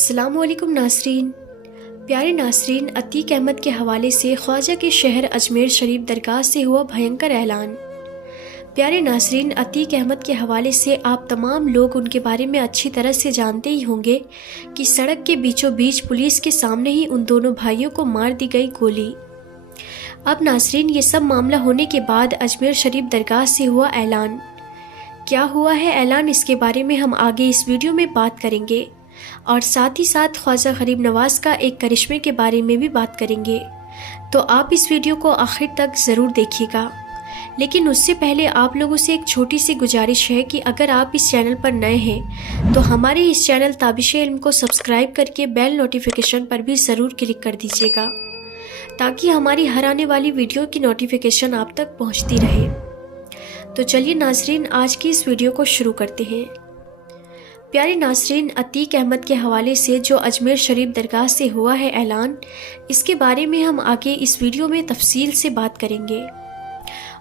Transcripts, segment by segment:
السلام علیکم ناظرین۔ پیارے ناظرین، عتیق احمد کے حوالے سے خواجہ کے شہر اجمیر شریف درگاہ سے ہوا بھینکر اعلان۔ پیارے ناظرین، عتیق احمد کے حوالے سے آپ تمام لوگ ان کے بارے میں اچھی طرح سے جانتے ہی ہوں گے کہ سڑک کے بیچوں بیچ پولیس کے سامنے ہی ان دونوں بھائیوں کو مار دی گئی گولی۔ اب ناظرین، یہ سب معاملہ ہونے کے بعد اجمیر شریف درگاہ سے ہوا اعلان۔ کیا ہوا ہے اعلان، اس کے بارے میں ہم آگے اس ویڈیو میں بات کریں گے، اور ساتھ ہی ساتھ خواجہ غریب نواز کا ایک کرشمے کے بارے میں بھی بات کریں گے۔ تو آپ اس ویڈیو کو آخر تک ضرور دیکھیے گا، لیکن اس سے پہلے آپ لوگوں سے ایک چھوٹی سی گزارش ہے کہ اگر آپ اس چینل پر نئے ہیں تو ہمارے اس چینل تابش علم کو سبسکرائب کر کے بیل نوٹیفیکیشن پر بھی ضرور کلک کر دیجیے گا، تاکہ ہماری ہر آنے والی ویڈیو کی نوٹیفیکیشن آپ تک پہنچتی رہے۔ تو چلیے ناظرین، آج کی اس ویڈیو کو شروع کرتے ہیں۔ پیارے ناظرین، عتیق احمد کے حوالے سے جو اجمیر شریف درگاہ سے ہوا ہے اعلان، اس کے بارے میں ہم آگے اس ویڈیو میں تفصیل سے بات کریں گے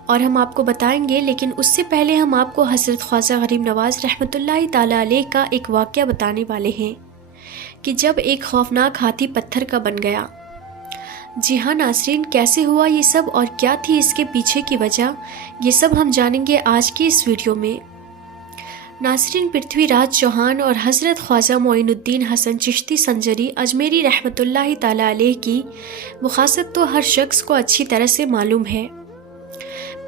اور ہم آپ کو بتائیں گے، لیکن اس سے پہلے ہم آپ کو حضرت خواجہ غریب نواز رحمۃ اللہ تعالیٰ علیہ کا ایک واقعہ بتانے والے ہیں کہ جب ایک خوفناک ہاتھی پتھر کا بن گیا۔ جی ہاں ناظرین، کیسے ہوا یہ سب اور کیا تھی اس کے پیچھے کی وجہ، یہ سب ہم جانیں گے آج کی اس ویڈیو میں۔ ناظرین، پرتھوی راج چوہان اور حضرت خواجہ معین الدین حسن چشتی سنجری اجمیری رحمۃ اللہ تعالیٰ علیہ کی مخاصت تو ہر شخص کو اچھی طرح سے معلوم ہے۔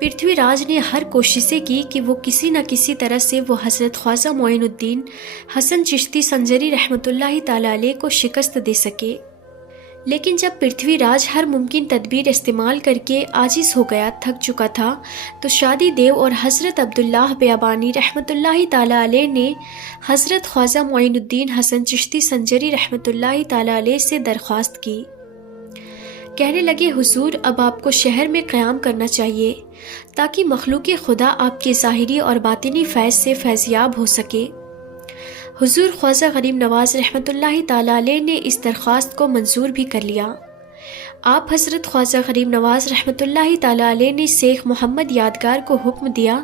پرتھوی راج نے ہر کوششیں کی کہ وہ کسی نہ کسی طرح سے وہ حضرت خواجہ معین الدین حسن چشتی سنجری رحمۃ اللہ تعالیٰ علیہ کو شکست دے سکے، لیکن جب پرتھوی راج ہر ممکن تدبیر استعمال کر کے عاجز ہو گیا، تھک چکا تھا، تو شادی دیو اور حضرت عبداللہ بیابانی رحمۃ اللہ تعالیٰ علیہ نے حضرت خواجہ معین الدین حسن چشتی سنجری رحمۃ اللہ تعالیٰ علیہ سے درخواست کی۔ کہنے لگے، حضور، اب آپ کو شہر میں قیام کرنا چاہیے تاکہ مخلوق خدا آپ کے ظاہری اور باطنی فیض سے فیضیاب ہو سکے۔ حضور خواجہ غریب نواز رحمۃ اللہ تعالیٰ علیہ نے اس درخواست کو منظور بھی کر لیا۔ آپ حضرت خواجہ غریب نواز رحمۃ اللہ تعالیٰ علیہ نے شیخ محمد یادگار کو حکم دیا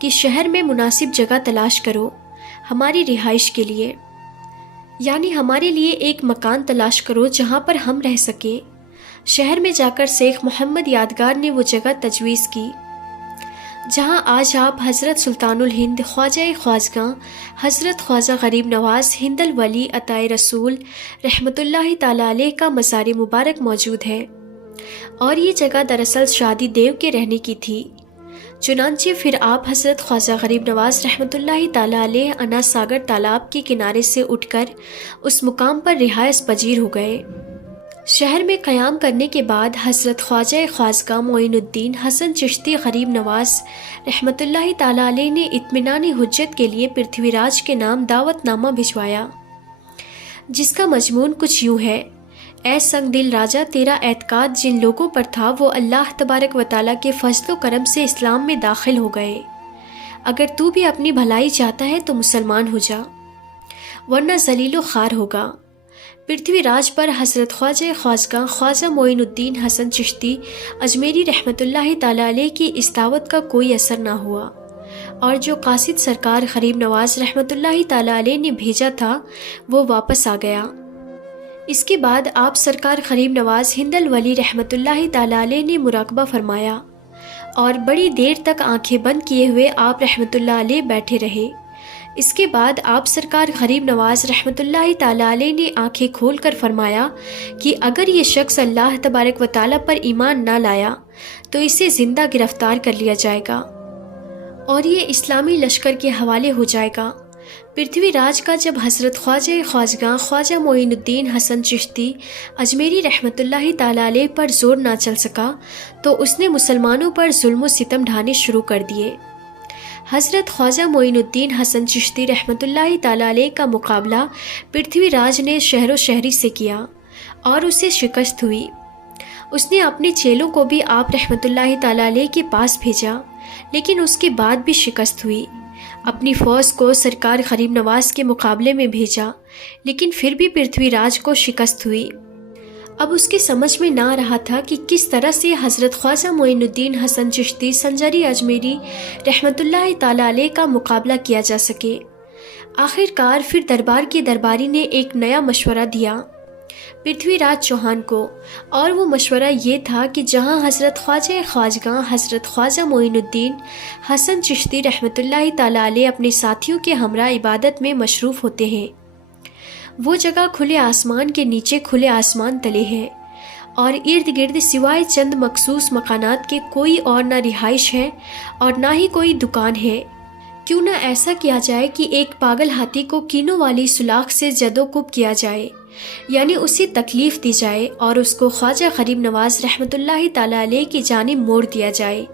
کہ شہر میں مناسب جگہ تلاش کرو ہماری رہائش کے لیے، یعنی ہمارے لیے ایک مکان تلاش کرو جہاں پر ہم رہ سکیں۔ شہر میں جا کر شیخ محمد یادگار نے وہ جگہ تجویز کی جہاں آج آپ حضرت سلطان الہند خواجہ خواجگاں حضرت خواجہ غریب نواز ہند الولی عطائے رسول رحمۃ اللہ تعالیٰ علیہ کا مزار مبارک موجود ہے، اور یہ جگہ دراصل شادی دیو کے رہنے کی تھی۔ چنانچہ پھر آپ حضرت خواجہ غریب نواز رحمۃ اللہ تعالیٰ علیہ انا ساگر تالاب کے کنارے سے اٹھ کر اس مقام پر رہائش پذیر ہو گئے۔ شہر میں قیام کرنے کے بعد حضرت خواجہ خواجگاں معین الدین حسن چشتی غریب نواز رحمۃ اللہ تعالیٰ علیہ نے اطمینان حجت کے لیے پرتھوی راج کے نام دعوت نامہ بھجوایا، جس کا مضمون کچھ یوں ہے: اے سنگ دل راجہ، تیرا اعتقاد جن لوگوں پر تھا وہ اللہ تبارک و تعالیٰ کے فضل و کرم سے اسلام میں داخل ہو گئے۔ اگر تو بھی اپنی بھلائی چاہتا ہے تو مسلمان ہو جا، ورنہ ذلیل و خوار ہوگا۔ پرتھوی راج پر حضرت خواجہ خواجگاں خواجہ معین الدین حسن چشتی اجمیری رحمۃ اللہ تعالیٰ علیہ کی اس دعوت کا کوئی اثر نہ ہوا، اور جو قاصد سرکار غریب نواز رحمۃ اللہ تعالیٰ علیہ نے بھیجا تھا وہ واپس آ گیا۔ اس کے بعد آپ سرکار غریب نواز ہند الولی رحمۃ اللہ تعالیٰ علیہ نے مراقبہ فرمایا، اور بڑی دیر تک آنکھیں بند کیے ہوئے آپ رحمۃ اللہ علیہ بیٹھے رہے۔ اس کے بعد آپ سرکار غریب نواز رحمۃ اللہ تعالیٰ علیہ نے آنکھیں کھول کر فرمایا کہ اگر یہ شخص اللہ تبارک و تعالیٰ پر ایمان نہ لایا تو اسے زندہ گرفتار کر لیا جائے گا اور یہ اسلامی لشکر کے حوالے ہو جائے گا۔ پرتھوی راج کا جب حضرت خواجہ خواجگاں خواجہ معین الدین حسن چشتی اجمیری رحمۃ اللہ تعالیٰ علیہ پر زور نہ چل سکا تو اس نے مسلمانوں پر ظلم و ستم ڈھانے شروع کر دیے۔ حضرت خواجہ معین الدین حسن چشتی رحمۃ اللہ تعالیٰ علیہ کا مقابلہ پرتھوی راج نے شہر و شہری سے کیا اور اسے شکست ہوئی۔ اس نے اپنے چیلوں کو بھی آپ رحمۃ اللہ تعالیٰ علیہ کے پاس بھیجا، لیکن اس کے بعد بھی شکست ہوئی۔ اپنی فوج کو سرکار غریب نواز کے مقابلے میں بھیجا، لیکن پھر بھی پرتھوی راج کو شکست ہوئی۔ اب اس کے سمجھ میں نہ آ رہا تھا کہ کس طرح سے حضرت خواجہ معین الدین حسن چشتی سنجری اجمیری رحمۃ اللہ تعالیٰ علیہ کا مقابلہ کیا جا سکے۔ آخر کار پھر دربار کے درباری نے ایک نیا مشورہ دیا پرتھوی راج چوہان کو، اور وہ مشورہ یہ تھا کہ جہاں حضرت خواجہ خواجگاں حضرت خواجہ معین الدین حسن چشتی رحمۃ اللہ تعالیٰ علیہ اپنے ساتھیوں کے ہمراہ عبادت میں مصروف ہوتے ہیں، وہ جگہ کھلے آسمان کے نیچے کھلے آسمان تلے ہے، اور ارد گرد سوائے چند مخصوص مکانات کے کوئی اور نہ رہائش ہے اور نہ ہی کوئی دکان ہے۔ کیوں نہ ایسا کیا جائے کہ ایک پاگل ہاتھی کو کینوں والی سلاخ سے جد و کب کیا جائے، یعنی اسے تکلیف دی جائے اور اس کو خواجہ غریب نواز رحمۃ اللہ تعالیٰ علیہ کی جانب موڑ دیا جائے،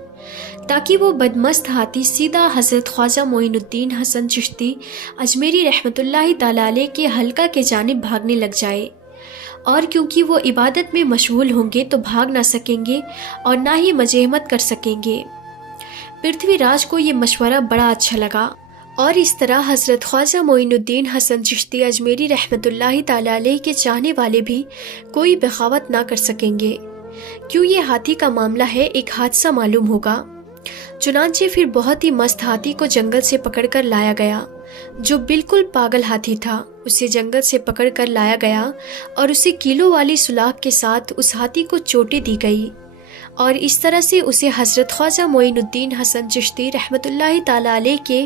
تاکہ وہ بدمست ہاتھی سیدھا حضرت خواجہ معین الدین حسن چشتی اجمیری رحمۃ اللہ تعالیٰ علیہ کے حلقہ کے جانب بھاگنے لگ جائے، اور کیونکہ وہ عبادت میں مشغول ہوں گے تو بھاگ نہ سکیں گے اور نہ ہی مزاحمت کر سکیں گے۔ پرتھوی راج کو یہ مشورہ بڑا اچھا لگا، اور اس طرح حضرت خواجہ معین الدین حسن چشتی اجمیری رحمۃ اللہ تعالیٰ علیہ کے چاہنے والے بھی کوئی بغاوت نہ کر سکیں گے، کیوں یہ ہاتھی کا معاملہ ہے، ایک حادثہ معلوم ہوگا۔ چنانچہ پھر بہت ہی مست ہاتھی کو جنگل سے پکڑ کر لایا گیا، جو بالکل پاگل ہاتھی تھا، اسے جنگل سے پکڑ کر لایا گیا اور اسے کیلوں والی سلاخ کے ساتھ اس ہاتھی کو چوٹیں دی گئی، اور اس طرح سے اسے حضرت خواجہ معین الدین حسن چشتی رحمۃ اللہ تعالیٰ علیہ کے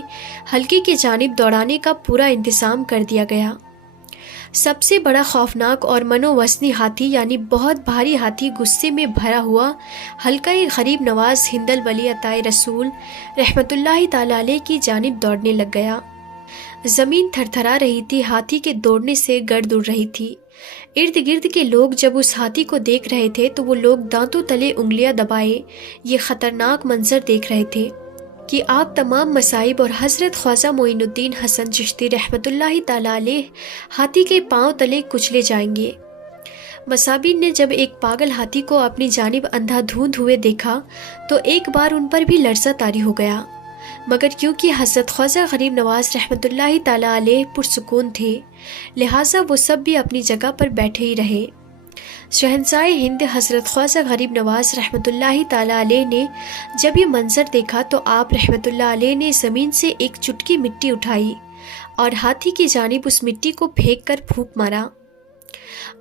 حلقے کی جانب دوڑانے کا پورا انتظام کر دیا گیا۔ سب سے بڑا خوفناک اور منووسنی ہاتھی یعنی بہت بھاری ہاتھی غصے میں بھرا ہوا حلقہ غریب نواز ہندل ولی عطا رسول رحمۃ اللہ تعالیٰ علیہ کی جانب دوڑنے لگ گیا۔ زمین تھر تھرا رہی تھی، ہاتھی کے دوڑنے سے گرد اڑ رہی تھی۔ ارد گرد کے لوگ جب اس ہاتھی کو دیکھ رہے تھے تو وہ لوگ دانتوں تلے انگلیاں دبائے یہ خطرناک منظر دیکھ رہے تھے کہ آپ تمام مصائب اور حضرت خواجہ معین الدین حسن چشتی رحمۃ اللہ تعالیٰ علیہ ہاتھی کے پاؤں تلے کچلے جائیں گے۔ مصابین نے جب ایک پاگل ہاتھی کو اپنی جانب اندھا دھوند ہوئے دیکھا تو ایک بار ان پر بھی لرزہ طاری ہو گیا، مگر کیونکہ حضرت خواجہ غریب نواز رحمۃ اللہ تعالیٰ علیہ پرسکون تھے لہٰذا وہ سب بھی اپنی جگہ پر بیٹھے ہی رہے۔ شہنشاہ ہند حضرت خواجہ غریب نواز رحمۃ اللہ تعالیٰ علیہ نے جب یہ منظر دیکھا تو آپ رحمۃ اللہ علیہ نے زمین سے ایک چٹکی مٹی اٹھائی اور ہاتھی کی جانب اس مٹی کو پھینک کر پھونک مارا۔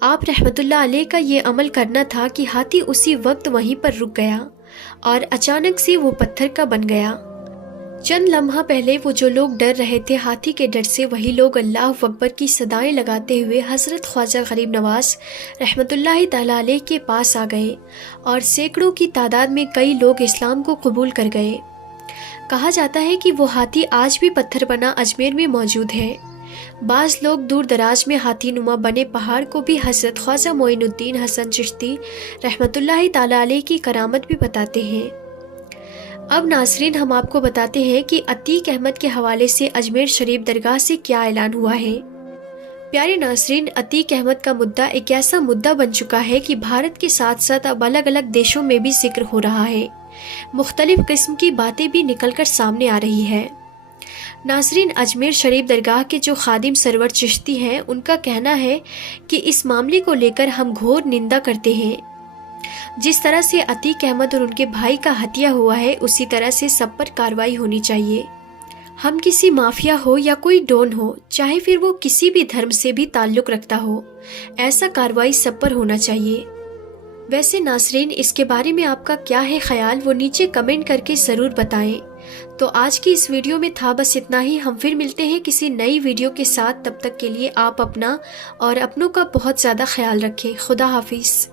آپ رحمۃ اللہ علیہ کا یہ عمل کرنا تھا کہ ہاتھی اسی وقت وہیں پر رک گیا اور اچانک سے وہ پتھر کا بن گیا۔ چند لمحہ پہلے وہ جو لوگ ڈر رہے تھے ہاتھی کے ڈر سے، وہی لوگ اللہ اکبر کی صدائیں لگاتے ہوئے حضرت خواجہ غریب نواز رحمۃ اللہ تعالیٰ علیہ کے پاس آ گئے، اور سینکڑوں کی تعداد میں کئی لوگ اسلام کو قبول کر گئے۔ کہا جاتا ہے کہ وہ ہاتھی آج بھی پتھر بنا اجمیر میں موجود ہے۔ بعض لوگ دور دراز میں ہاتھی نما بنے پہاڑ کو بھی حضرت خواجہ معین الدین حسن چشتی رحمۃ اللہ تعالیٰ علیہ کی کرامت بھی بتاتے ہیں۔ اب ناظرین ہم آپ کو بتاتے ہیں کہ عتیق احمد کے حوالے سے اجمیر شریف درگاہ سے کیا اعلان ہوا ہے۔ پیارے ناظرین، عتیق احمد کا مدعا ایک ایسا مدعا بن چکا ہے کہ بھارت کے ساتھ ساتھ اب الگ الگ دیشوں میں بھی ذکر ہو رہا ہے، مختلف قسم کی باتیں بھی نکل کر سامنے آ رہی ہے۔ ناظرین، اجمیر شریف درگاہ کے جو خادم سرور چشتی ہیں ان کا کہنا ہے کہ اس معاملے کو لے کر ہم گھور نندا کرتے ہیں۔ جس طرح سے عتیق احمد اور ان کے بھائی کا ہتھیا ہوا ہے اسی طرح سے سب پر کارروائی ہونی چاہیے۔ ہم کسی مافیا ہو یا کوئی ڈون ہو، چاہے پھر وہ کسی بھی دھرم سے بھی تعلق رکھتا ہو، ایسا کارروائی سب پر ہونا چاہیے۔ ویسے ناظرین، اس کے بارے میں آپ کا کیا ہے خیال، وہ نیچے کمنٹ کر کے ضرور بتائیں۔ تو آج کی اس ویڈیو میں تھا بس اتنا ہی، ہم پھر ملتے ہیں کسی نئی ویڈیو کے ساتھ، تب تک کے لیے آپ اپنا اور اپنوں کا بہت زیادہ خیال رکھیں۔ خدا حافظ۔